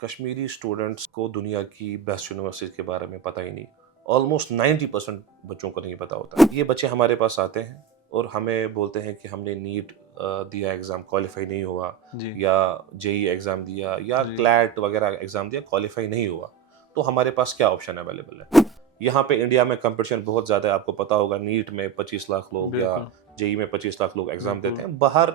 Kashmiri students को दुनिया की बेस्ट यूनिवर्सिटी के बारे में पता ही नहीं। ऑलमोस्ट 90% बच्चों को नहीं पता होता। ये बच्चे हमारे पास आते हैं और हमें बोलते हैं कि हमने नीट दिया, एग्ज़ाम क्वालिफाई नहीं हुआ, जी, या जेई एग्ज़ाम दिया या जी, क्लैट वगैरह एग्ज़ाम दिया, क्वालिफाई नहीं हुआ। तो हमारे पास क्या ऑप्शन अवेलेबल है? यहाँ पे इंडिया में कंपटीशन बहुत ज़्यादा है, आपको पता होगा। नीट में 25 लाख लोग या बिल्कुल, जेई में 25 लाख लोग एग्ज़ाम देते बिल्कुल। हैं। बाहर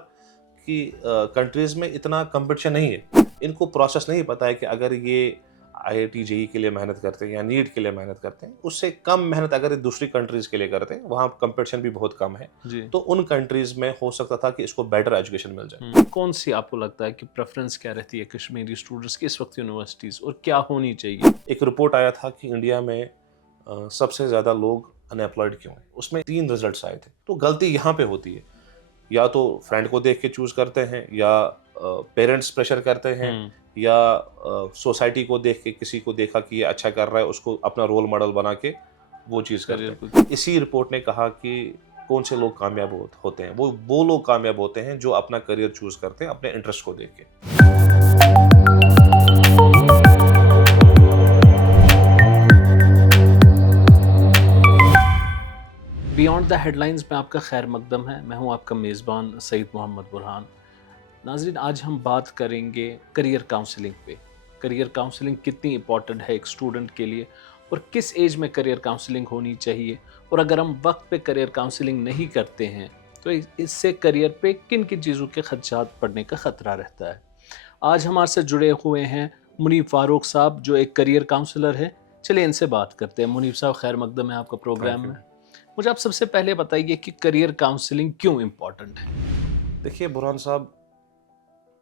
की कंट्रीज़ में इतना कंपटीशन नहीं है। इनको प्रोसेस नहीं पता है कि अगर ये आईआईटी जेईई के लिए मेहनत करते हैं या नीट के लिए मेहनत करते हैं, उससे कम मेहनत अगर ये दूसरी कंट्रीज़ के लिए करते हैं, वहाँ कंपटीशन भी बहुत कम है। जी। तो उन कंट्रीज़ में हो सकता था कि इसको बेटर एजुकेशन मिल जाए। कौन-सी आपको लगता है कि प्रेफ़रेंस क्या रहती है कश्मीरी स्टूडेंट्स की इस वक़्त यूनिवर्सिटीज़ और क्या होनी चाहिए? एक रिपोर्ट आया था कि इंडिया में सबसे ज़्यादा लोग अनएम्प्लॉयड क्यों हैं? उसमें 3 रिज़ल्ट्स आए थे। तो गलती यहाँ पे होती है, या तो फ्रेंड को देख के चूज़ करते हैं, या पेरेंट्स प्रेशर करते हैं, हुँ, या सोसाइटी को देख के किसी को देखा कि ये अच्छा कर रहा है, उसको अपना रोल मॉडल बना के वो चीज़ करते करियर को हैं। इसी रिपोर्ट ने कहा कि कौन से लोग कामयाब होते हैं, वो लोग कामयाब होते हैं जो अपना करियर चूज़ करते हैं अपने इंटरेस्ट को देख के। बियॉन्ड द हेडलाइंस में आपका खैर मकदम है। मैं हूँ आपका मेज़बान सईद मोहम्मद बुरहान। नाज़रीन, आज हम बात करेंगे करियर काउंसलिंग पे। करियर काउंसलिंग कितनी इम्पोर्टेंट है एक स्टूडेंट के लिए और किस एज में करियर काउंसलिंग होनी चाहिए, और अगर हम वक्त पे करियर काउंसलिंग नहीं करते हैं तो इससे करियर पे किन किन चीज़ों के खदशात पड़ने का ख़तरा रहता है। आज हमारे साथ जुड़े हुए हैं मुनीब फ़ारूक साहब, जो एक करियर काउंसलर हैं। चलिए इनसे बात करते हैं। मुनीब साहब, खैर मकदम है आपका प्रोग्राम थैंक यू। में। मुझे आप सबसे पहले बताइए कि करियर काउंसलिंग क्यों इम्पोर्टेंट है? देखिए बुरहान साहब,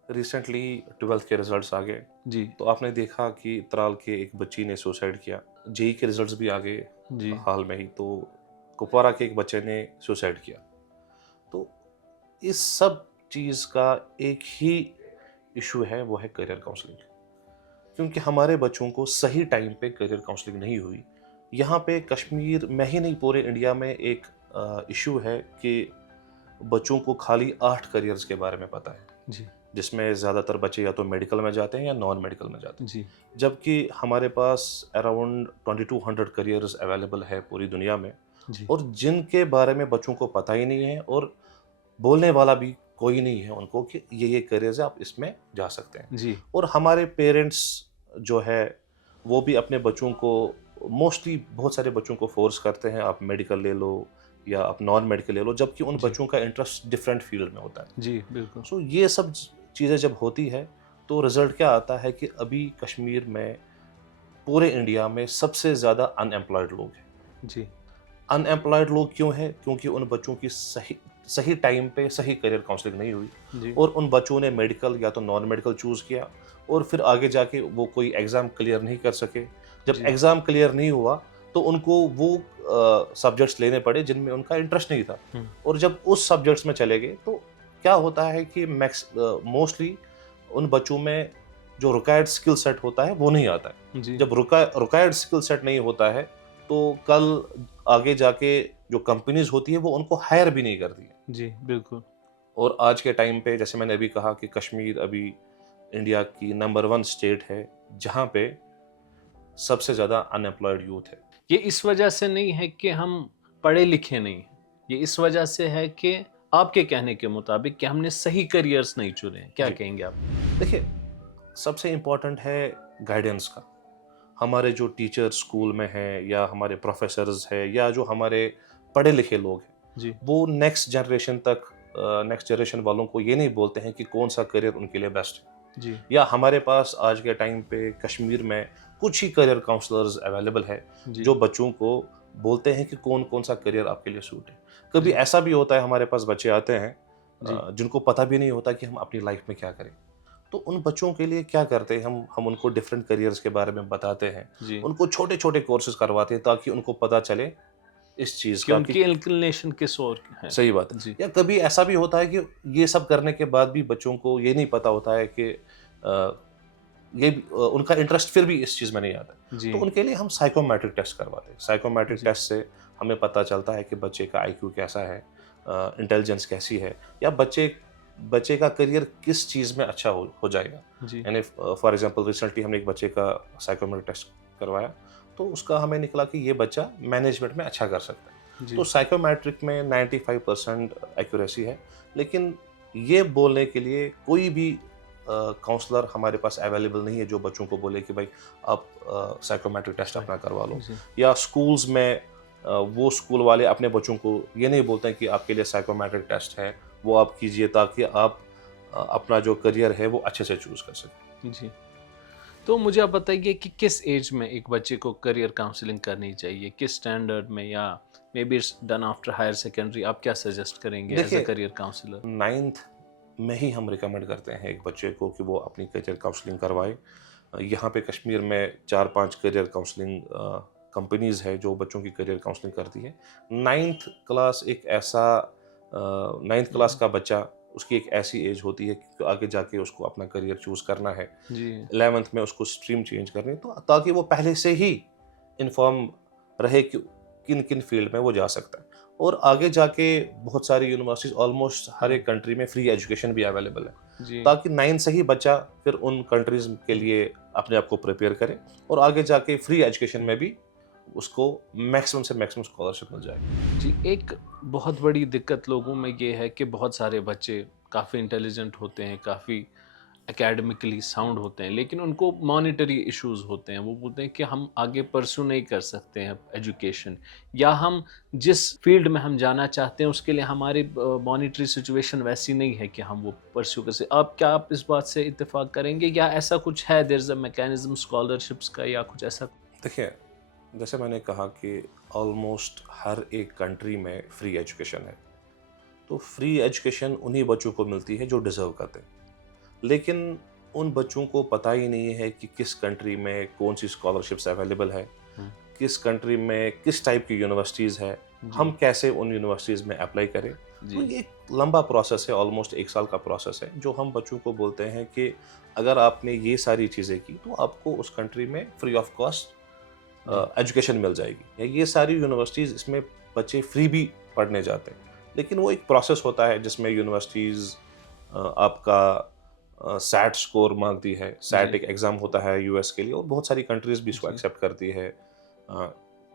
रिसेंटली 12th के रिजल्ट्स आ गए। जी, तो आपने देखा कि त्राल के एक बच्ची ने सुसाइड किया। जेई के रिजल्ट्स भी आ गए जी, हाल में ही, तो कुपवारा के एक बच्चे ने सुसाइड किया। तो इस सब चीज़ का एक ही इशू है, वो है करियर काउंसलिंग। क्योंकि हमारे बच्चों को सही टाइम पे करियर काउंसलिंग नहीं हुई। यहाँ पे कश्मीर में ही नहीं, पूरे इंडिया में एक इशू है कि बच्चों को खाली 8 करियर्स के बारे में पता है, जी, जिसमें ज़्यादातर बच्चे या तो मेडिकल में जाते हैं या नॉन मेडिकल में जाते जी, हैं। जबकि हमारे पास अराउंड 2200 करियर्स अवेलेबल है पूरी दुनिया में, जी, और जिनके बारे में बच्चों को पता ही नहीं है, और बोलने वाला भी कोई नहीं है उनको कि ये करियर्स है, आप इसमें जा सकते हैं। जी, और हमारे पेरेंट्स जो है, वो भी अपने बच्चों को मोस्टली, बहुत सारे बच्चों को फोर्स करते हैं, आप मेडिकल ले लो या आप नॉन मेडिकल ले लो, जबकि उन जी, बच्चों का इंटरेस्ट डिफरेंट फील्ड में होता है। जी, बिल्कुल। सो ये सब चीज़ें जब होती है, तो रिजल्ट क्या आता है कि अभी कश्मीर में, पूरे इंडिया में सबसे ज़्यादा अनएम्प्लॉयड लोग हैं। जी, अनएम्प्लॉयड लोग क्यों हैं? क्योंकि उन बच्चों की सही सही टाइम पे सही करियर काउंसलिंग नहीं हुई, जी, और उन बच्चों ने मेडिकल या तो नॉन मेडिकल चूज़ किया, और फिर आगे जाके वो कोई एग्ज़ाम क्लियर नहीं कर सके। जब जी, एग्ज़ाम क्लियर नहीं हुआ, तो उनको वो सब्जेक्ट्स लेने पड़े जिनमें उनका इंटरेस्ट नहीं था, हुँ, और जब उस सब्जेक्ट्स में चले गए, तो क्या होता है कि मोस्टली उन बच्चों में जो रिक्वायर्ड स्किल सेट होता है, वो नहीं आता है। जी, जब रिक्वायर्ड स्किल सेट नहीं होता है, तो कल आगे जाके जो कंपनीज़ होती है, वो उनको हायर भी नहीं करती है। जी, बिल्कुल। और आज के टाइम पे, जैसे मैंने अभी कहा कि कश्मीर अभी इंडिया की नंबर 1 स्टेट है, जहाँ पे सबसे ज़्यादा अनएम्प्लॉयड यूथ है। ये इस वजह से नहीं है कि हम पढ़े-लिखे नहीं हैं। ये इस वजह से है कि आपके कहने के मुताबिक कि हमने सही करियर्स नहीं चुने हैं। क्या जी, कहेंगे आप? देखिए, सबसे इम्पोर्टेंट है गाइडेंस का। हमारे जो टीचर स्कूल में हैं, या हमारे प्रोफ़ेसर्स हैं, या जो हमारे पढ़े-लिखे लोग हैं, जी, वो नेक्स्ट जनरेशन वालों को ये नहीं बोलते हैं कि कौन-सा करियर उनके लिए बेस्ट है। जी, या हमारे पास आज के टाइम पे कश्मीर में कुछ ही करियर काउंसलर्स अवेलेबल है, जी, जो बच्चों को बोलते हैं कि कौन-कौन सा करियर आपके लिए सूट है। कभी जी, ऐसा भी होता है, हमारे पास बच्चे आते हैं जी, जिनको पता भी नहीं होता कि हम अपनी लाइफ में क्या करें। तो उन बच्चों के लिए क्या करते हैं, हम उनको डिफरेंट करियर्स के बारे में बताते हैं। जी। उनको छोटे-छोटे कोर्सेज़ करवाते हैं, ताकि उनको पता चले इस चीज़ कि का कि उनकी इंक्लिनेशन किस ओर है। सही बात है। जी, या कभी ऐसा भी होता है कि ये सब करने के बाद भी बच्चों को ये नहीं पता होता है कि उनका इंटरेस्ट फिर भी इस चीज़ में नहीं आता है। जी, तो उनके लिए हम साइकोमेट्रिक टेस्ट करवाते हैं। साइकोमेट्रिक जी, टेस्ट से हमें पता चलता है कि बच्चे का आईक्यू कैसा है, इंटेलिजेंस कैसी है, या बच्चे बच्चे का करियर किस चीज़ में अच्छा हो जाएगा। जी यानी फॉर एग्जांपल रिसेंटली हमने एक बच्चे का साइकोमेट्रिक टेस्ट करवाया, तो उसका हमें निकला कि ये बच्चा मैनेजमेंट में अच्छा कर सकता है। जी तो साइकोमेट्रिक में 95% एक्यूरेसी है, लेकिन ये बोलने के लिए कोई भी काउंसलर हमारे पास अवेलेबल नहीं है जो बच्चों को बोले कि भाई आप साइकोमेट्रिक टेस्ट अपना करवा लो। जी या स्कूल्स में वो स्कूल वाले अपने बच्चों को ये नहीं बोलते हैं कि आपके लिए साइकोमेट्रिक टेस्ट है, वो आप कीजिए ताकि आप अपना जो करियर है वो अच्छे से चूज़ कर सकें। जी। तो मुझे आप बताइए कि किस एज में एक बच्चे को करियर काउंसलिंग करनी चाहिए, किस स्टैंडर्ड में, या may be it's done after higher secondary, आप क्या सजेस्ट करेंगे एज अ देखिए, करियर काउंसलर? 9th में ही हम रिकमेंड करते हैं एक बच्चे को कि वो अपनी करियर काउंसलिंग करवाए। यहाँ पे कश्मीर में 4-5 करियर काउंसलिंग कंपनीज़ है जो बच्चों की करियर काउंसलिंग करती है। 9th क्लास एक ऐसा 9th क्लास का बच्चा, उसकी एक ऐसी एज होती है कि आगे जाके उसको अपना करियर चूज़ करना है। जी 11th में उसको स्ट्रीम चेंज करनी है, तो ताकि वो पहले से ही इन्फॉर्म रहे कि किन किन फील्ड में वो जा सकता है। और आगे जाके बहुत सारी यूनिवर्सिटीज़, ऑलमोस्ट हर एक कंट्री में फ्री एजुकेशन भी अवेलेबल है, जी ताकि 9th से ही बच्चा फिर उन कंट्रीज़ के लिए अपने आप को प्रिपेयर करे और आगे जाके फ्री एजुकेशन में भी उसको मैक्सिमम से मैक्सिमम स्कॉलरशिप मिल जाए। जी। एक बहुत बड़ी दिक्कत लोगों में ये है कि बहुत सारे बच्चे काफ़ी इंटेलिजेंट होते हैं, काफ़ी एकेडमिकली साउंड होते हैं, लेकिन उनको मॉनिटरी इश्यूज होते हैं। वो बोलते हैं कि हम आगे परस्यू नहीं कर सकते हैं एजुकेशन, या हम जिस फील्ड में हम जाना चाहते हैं उसके लिए हमारी मॉनिटरी सिचुएशन वैसी नहीं है कि हम वो परस्यू कर सकें। आप इस बात से इत्तेफाक करेंगे, या ऐसा कुछ है, there is a mechanism scholarships का या कुछ ऐसा? देखिए, जैसे मैंने कहा कि ऑलमोस्ट हर एक कंट्री में फ्री एजुकेशन है, तो फ्री एजुकेशन उन्हीं बच्चों को मिलती है जो डिज़र्व करते हैं। लेकिन उन बच्चों को पता ही नहीं है कि किस कंट्री में कौन सी स्कॉलरशिप्स अवेलेबल है, हम्म, किस कंट्री में किस टाइप की यूनिवर्सिटीज़ है, हम जी कैसे उन यूनिवर्सिटीज़ में अप्लाई करें। तो जी ये एक लंबा प्रोसेस है, ऑलमोस्ट 1 साल का प्रोसेस है, जो हम बच्चों को बोलते हैं कि अगर आपने ये सारी चीज़ें की तो आपको उस कंट्री में फ्री ऑफ कॉस्ट जी एजुकेशन मिल जाएगी। या ये सारी यूनिवर्सिटीज़, इसमें बच्चे फ्री भी पढ़ने जाते हैं, लेकिन वो एक प्रोसेस होता है जिसमें यूनिवर्सिटीज़ आपका सैट स्कोर मांगती है। सैट जी एक एग्ज़ाम होता है यूएस के लिए, और बहुत सारी कंट्रीज़ भी इसको जी एक्सेप्ट करती है। अ,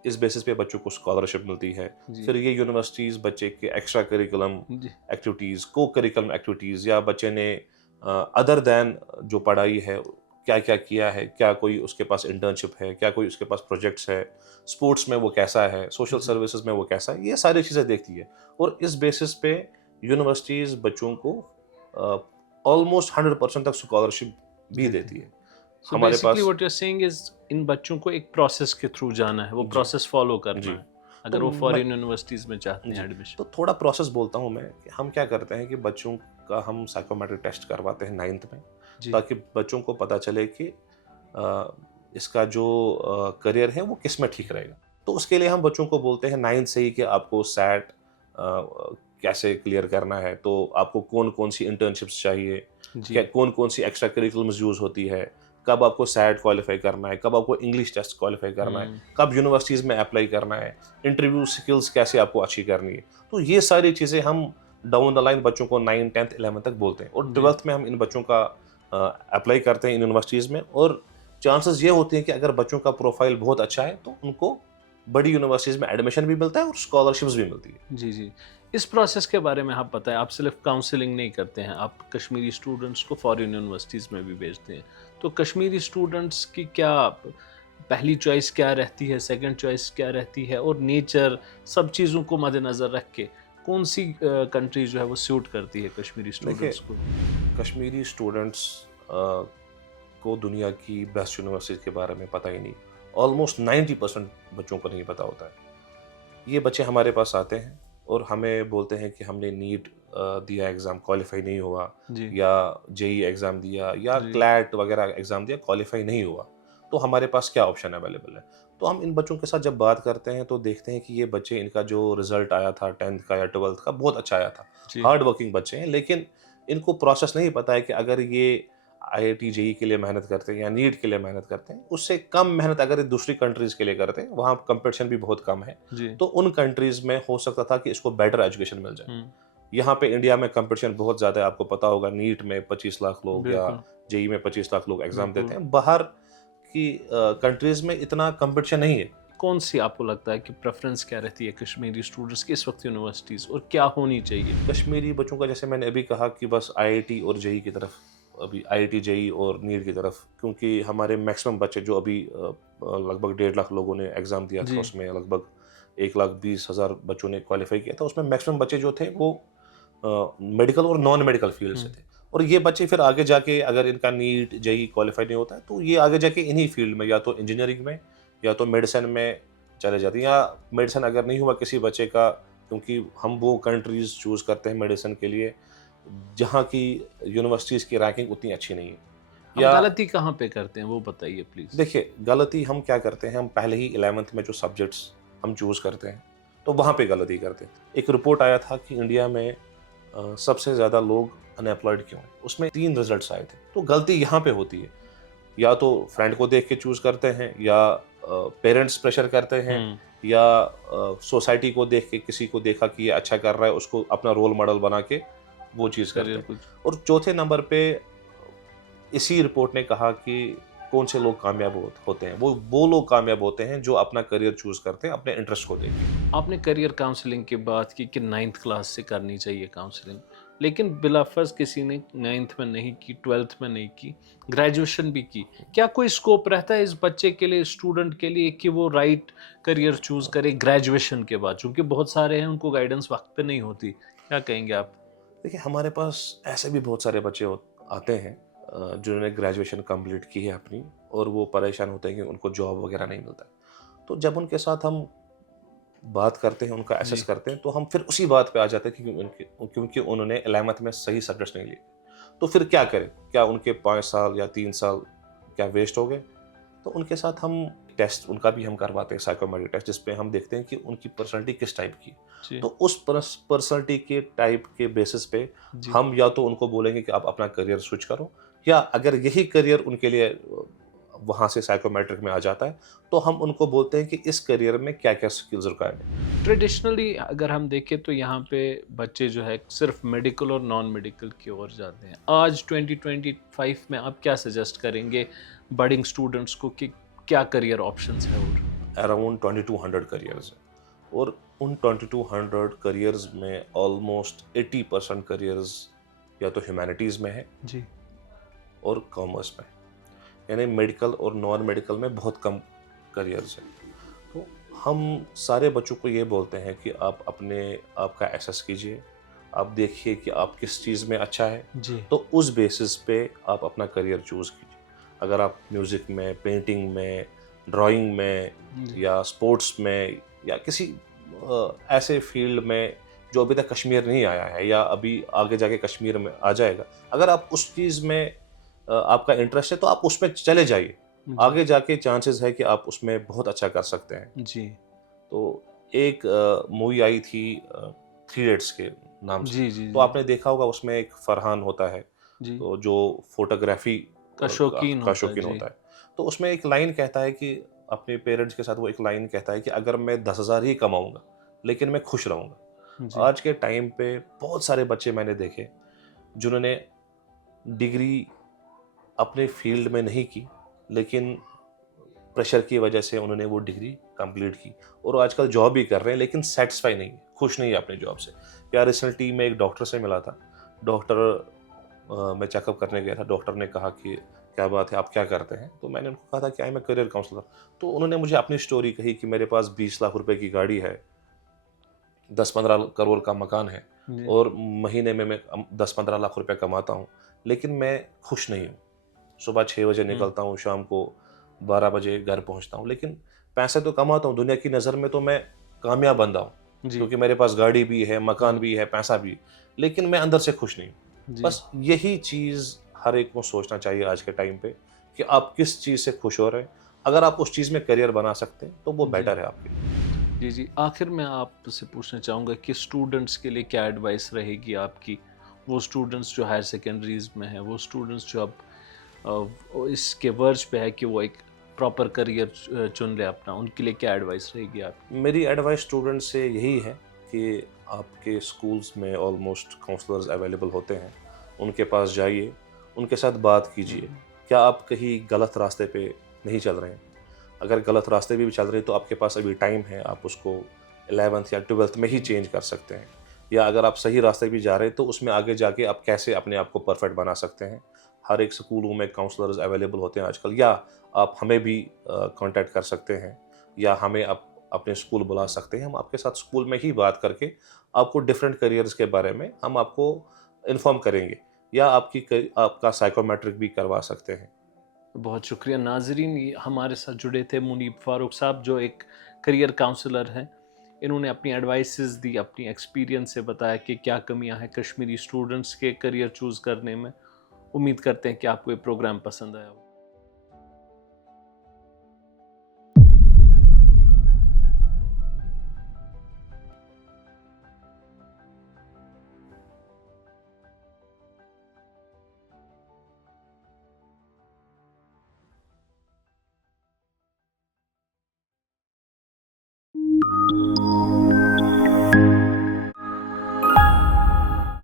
इस बेसिस पे बच्चों को स्कॉलरशिप मिलती है। जी फिर ये यूनिवर्सिटीज़ बच्चे के एक्स्ट्रा करिकुलम जी एक्टिविटीज़, को करिकुलम एक्टिविटीज़, या बच्चे ने अदर दैन जो पढ़ाई है क्या-क्या किया है, क्या कोई उसके पास इंटर्नशिप है, क्या कोई उसके पास प्रोजेक्ट्स है, स्पोर्ट्स में वो कैसा है, सोशल जी सर्विसेज में वो कैसा है, ये सारी चीज़ें देखती है। और इस बेसिस पे यूनिवर्सिटीज़ बच्चों को ऑलमोस्ट 100% तक स्कॉलरशिप भी देते देती हैं। है। सो हमारे बेसिकली पास what you are saying is, इन बच्चों को एक प्रोसेस के थ्रू जाना है, वो जी, प्रोसेस फॉलो करना जी। है तो अगर वो मैं फॉरेन यूनिवर्सिटीज में चाहते हैं जी, एडमिशन। तो थोड़ा प्रोसेस बोलता हूँ मैं कि हम क्या करते हैं कि बच्चों का हम साइकोमेट्रिक टेस्ट करवाते हैं 9th में, जी ताकि बच्चों को पता चले कि अ, इसका जो करियर है वो किस में ठीक रहेगा। तो उसके लिए हम बच्चों को बोलते हैं 9th से ही कि आपको सैट कैसे क्लियर करना है, तो आपको कौन-कौन सी इंटर्नशिप्स चाहिए, क्या जी कौन-कौन सी एक्स्ट्रा करिकुलम्स यूज़ होती है, कब आपको सैट क्वालिफ़ाई करना है, कब आपको इंग्लिश टेस्ट क्वालिफ़ाई करना है, हम्म कब यूनिवर्सिटीज़ में अप्लाई करना है, इंटरव्यू स्किल्स कैसे आपको अच्छी करनी है। तो ये सारी चीज़ें हम डाउन द लाइन बच्चों को 9, 10th, 11th तक बोलते हैं, और जी 12th में हम इन बच्चों का अप्लाई करते हैं इन यूनिवर्सिटीज़ में। और चांसेस ये होते हैं कि अगर बच्चों का प्रोफाइल बहुत अच्छा है तो उनको बड़ी यूनिवर्सिटीज़ में एडमिशन भी मिलता है और स्कॉलरशिप्स भी मिलती है। जी जी। इस प्रोसेस के बारे में आप बताएं, आप सिर्फ काउंसलिंग नहीं करते हैं, आप कश्मीरी स्टूडेंट्स को फॉरेन यूनिवर्सिटीज़ में भी भेजते हैं। तो कश्मीरी स्टूडेंट्स की क्या पहली चॉइस क्या रहती है, सेकंड चॉइस क्या रहती है, और नेचर सब चीज़ों को मद्देनज़र रख के कौन सी कंट्री जो है वो सूट करती है कश्मीरी देखिए, स्टूडेंट्स को? कश्मीरी स्टूडेंट्स को दुनिया की बेस्ट यूनिवर्सिटीज़ के बारे में पता ही नहीं। ऑलमोस्ट 90% बच्चों को नहीं पता होता है। ये बच्चे हमारे पास आते हैं और हमें बोलते हैं कि हमने नीट दिया, एग्ज़ाम क्वालिफ़ाई नहीं हुआ, जी या जेईई एग्ज़ाम दिया, या जी क्लैट वगैरह एग्ज़ाम दिया, क्वालिफ़ाई नहीं हुआ। तो हमारे पास क्या ऑप्शन अवेलेबल है? तो हम इन बच्चों के साथ जब बात करते हैं तो देखते हैं कि ये बच्चे, इनका जो रिज़ल्ट आया था 10th का या 12th का, बहुत अच्छा आया था। जी हार्ड वर्किंग बच्चे हैं, लेकिन इनको प्रोसेस नहीं पता है कि अगर ये आईआईटी जेईई के लिए मेहनत करते हैं या नीट के लिए मेहनत करते हैं, उससे कम मेहनत अगर ये दूसरी कंट्रीज़ के लिए करते हैं, वहाँ कंपटीशन भी बहुत कम है। जी तो उन कंट्रीज़ में हो सकता था कि इसको बेटर एजुकेशन मिल जाए। हम्म यहाँ पे इंडिया में कंपटीशन बहुत ज़्यादा है, आपको पता होगा, नीट में 25 लाख लोग या बिल्कुल जेई में 25 लाख लोग एग्जाम बिल्कुल। देते हैं। बाहर की कंट्रीज में इतना कंपटीशन नहीं है। कौन सी आपको लगता है कि प्रेफरेंस क्या रहती है कश्मीरी स्टूडेंट्स की इस वक्त यूनिवर्सिटीज़, और क्या होनी चाहिए? कश्मीरी बच्चों का, जैसे मैंने अभी कहा, कि बस आईआईटी और जेई की तरफ, अभी आईआईटी जेई और नीट की तरफ, क्योंकि हमारे मैक्सिमम बच्चे जो अभी लगभग 1.5 लाख लोगों ने एग्ज़ाम दिया था, जी उसमें लगभग 1,20,000 बच्चों ने क्वालिफाई किया था। उसमें मैक्सिमम बच्चे जो थे वो मेडिकल और नॉन मेडिकल फील्ड से थे। और ये बच्चे फिर आगे जाके, अगर इनका नीट जेई क्वालिफाई नहीं होता है, तो ये आगे जाके इन्हीं फील्ड में, या तो इंजीनियरिंग में या तो मेडिसिन में चले जाते हैं। या मेडिसिन अगर नहीं हुआ किसी बच्चे का, क्योंकि हम वो कंट्रीज़ चूज़ करते हैं मेडिसिन के लिए जहाँ की यूनिवर्सिटीज़ की रैंकिंग उतनी अच्छी नहीं है। हम या गलती कहाँ पे करते हैं वो बताइए प्लीज़। देखिए, गलती हम क्या करते हैं, हम पहले ही 11th में जो सब्जेक्ट्स हम चूज़ करते हैं, तो वहाँ पे गलती करते हैं। एक रिपोर्ट आया था कि इंडिया में सबसे ज़्यादा लोग अनएम्प्लॉयड क्यों हैं, उसमें 3 रिजल्ट्स आए थे। तो गलती यहाँ पे होती है, या तो फ्रेंड को देख के चूज़ करते हैं, या पेरेंट्स प्रेशर करते हैं, हम्म या सोसाइटी को देख के, किसी को देखा कि ये अच्छा कर रहा है, उसको अपना रोल मॉडल बना के वो चीज़ करते करियर हैं। कुछ। और चौथे नंबर पे इसी रिपोर्ट ने कहा कि कौन से लोग कामयाब होते हैं, वो लोग कामयाब होते हैं जो अपना करियर चूज़ करते हैं अपने इंटरेस्ट को देख के। आपने करियर काउंसलिंग की बात की कि 9th क्लास से करनी चाहिए काउंसलिंग, लेकिन बिलाफर्ज किसी ने 9th में नहीं की, 12th में नहीं की, ग्रेजुएशन भी की। क्या कोई स्कोप रहता है इस बच्चे के लिए, स्टूडेंट के लिए, कि वो राइट करियर चूज करे ग्रेजुएशन के बाद? क्योंकि बहुत सारे हैं, उनको गाइडेंस वक्त पे नहीं होती। क्या कहेंगे आप? देखिए, हमारे पास ऐसे भी बहुत सारे बच्चे आते हैं जिन्होंने ग्रेजुएशन कंप्लीट की है अपनी, और वो परेशान होते हैं कि उनको जॉब वगैरह नहीं मिलता है। तो जब उनके साथ हम बात करते हैं, उनका एसेस जी करते हैं, तो हम फिर उसी बात पे आ जाते हैं कि क्योंकि उन्होंने 11th में सही सब्जेक्ट्स नहीं लिए, तो फिर क्या करें? क्या उनके 5 साल या 3 साल क्या वेस्ट हो गए? तो उनके साथ हम टेस्ट उनका भी हम करवाते हैं, साइकोमेट्रिक टेस्ट, जिसपे हम देखते हैं कि उनकी पर्सनैलिटी किस टाइप की है। जी तो उस पर्सनैलिटी के टाइप के बेसिस पे जी। हम या तो उनको बोलेंगे कि आप अपना करियर स्विच करो, या अगर यही करियर उनके लिए वहाँ से साइकोमेट्रिक में आ जाता है, तो हम उनको बोलते हैं कि इस करियर में क्या क्या स्किल्स रिक्वायर्ड है। ट्रेडिशनली अगर हम देखें तो यहाँ पे बच्चे जो है सिर्फ मेडिकल और नॉन मेडिकल की ओर जाते हैं। आज 2025 में आप क्या सजेस्ट करेंगे बडिंग स्टूडेंट्स को कि क्या करियर ऑप्शंस है? और अराउंड 2200 करियर्स है, और उन 2200 करियर्स में ऑलमोस्ट 80% करियर्स या तो ह्यूमैनिटीज़ में है जी और कॉमर्स में, यानी मेडिकल और नॉन मेडिकल में बहुत कम करियर्स हैं। तो हम सारे बच्चों को ये बोलते हैं कि आप अपने आप का एसेस कीजिए, आप देखिए कि आप किस चीज़ में अच्छा है, जी तो उस बेसिस पे आप अपना करियर चूज़ कीजिए। अगर आप म्यूज़िक में, पेंटिंग में, ड्राइंग में, जी या स्पोर्ट्स में, या किसी ऐसे फील्ड में जो अभी तक कश्मीर नहीं आया है, या अभी आगे जाके कश्मीर में आ जाएगा, अगर आप उस चीज़ में आपका इंटरेस्ट है, तो आप उसमें चले जाइए। जी आगे जाके चांसेस है कि आप उसमें बहुत अच्छा कर सकते हैं। जी तो एक मूवी आई थी थ्री इडियट्स के नाम से, जी जी तो जी आपने देखा होगा, उसमें एक फरहान होता है, जी तो जो फोटोग्राफी का शौकीन का होता है। शौकीन जी होता है। तो उसमें एक लाइन कहता है कि अपने पेरेंट्स के साथ वो एक लाइन कहता है कि अगर मैं 10,000 ही कमाऊंगा लेकिन मैं खुश रहूंगा। जी आज के टाइम पे बहुत सारे बच्चे मैंने देखे जिन्होंने डिग्री अपने फील्ड में नहीं की, लेकिन प्रेशर की वजह से उन्होंने वो डिग्री कंप्लीट की, और वो आजकल जॉब भी कर रहे हैं, लेकिन सेटिस्फाई नहीं है, खुश नहीं है अपने जॉब से। या रिसेंटली मैं एक डॉक्टर से मिला था। डॉक्टर मैं चेकअप करने गया था, डॉक्टर ने कहा कि क्या बात है, आप क्या करते हैं? तो मैंने उनको कहा था कि I am a career counsellor. तो उन्होंने मुझे अपनी स्टोरी कही कि मेरे पास 20 लाख रुपए की गाड़ी है, 10-15 करोड़ का मकान है, जी और महीने में मैं 10-15 लाख रुपए कमाता हूँ, लेकिन मैं खुश नहीं हूँ। सुबह 6 बजे निकलता हूँ, शाम को 12 बजे घर पहुँचता हूँ, लेकिन पैसे तो कमाता हूँ, दुनिया की नज़र में तो मैं कामयाब बंदा हूँ, जी क्योंकि मेरे पास गाड़ी भी है, मकान जी भी है, पैसा भी है, लेकिन मैं अंदर से खुश नहीं हूँ। जी बस यही चीज़ हर एक को सोचना चाहिए आज के टाइम पे, कि आप किस चीज़ से खुश हो रहे हैं। अगर आप उस चीज़ में करियर बना सकते हैं, तो वो जी बेटर है आपके लिए। जी जी। आखिर में आपसे पूछना चाहूँगा कि स्टूडेंट्स के लिए क्या एडवाइस रहेगी आपकी? वो स्टूडेंट्स जो हायर सेकेंडरीज में हैं, वो स्टूडेंट्स जो अब वो इसके वर्ज पे है कि वो एक प्रॉपर करियर चुन ले अपना, उनके लिए क्या एडवाइस रहेगी आपकी? मेरी एडवाइस स्टूडेंट से यही है कि आपके स्कूल्स में ऑलमोस्ट काउंसलर्स अवेलेबल होते हैं, उनके पास जाइए, उनके साथ बात कीजिए। क्या आप कहीं गलत रास्ते पे नहीं चल रहे हैं? अगर गलत रास्ते भी चल रहे हैं तो आपके पास अभी टाइम है, आप उसको 11th या 12th में ही चेंज कर सकते हैं। या अगर आप सही रास्ते भी जा रहे हैं तो उसमें आगे जाके आप कैसे अपने आप को परफेक्ट बना सकते हैं। हर एक स्कूलों में काउंसलर्स अवेलेबल होते हैं आजकल, या आप हमें भी कांटेक्ट कर सकते हैं, या हमें आप अपने स्कूल बुला सकते हैं। हम आपके साथ स्कूल में ही बात करके आपको डिफरेंट करियर्स के बारे में हम आपको इन्फॉर्म करेंगे, या आपका साइकोमेट्रिक भी करवा सकते हैं। बहुत शुक्रिया नाजरीन, ये हमारे साथ जुड़े थे मुनीब फारूक साहब, जो एक करियर काउंसलर हैं। इन्होंने अपनी एडवाइसेस दी, अपनी एक्सपीरियंस से बताया कि क्या कमियां हैं कश्मीरी स्टूडेंट्स के करियर चूज़ करने में। उम्मीद करते हैं कि आपको ये प्रोग्राम पसंद आया होगा।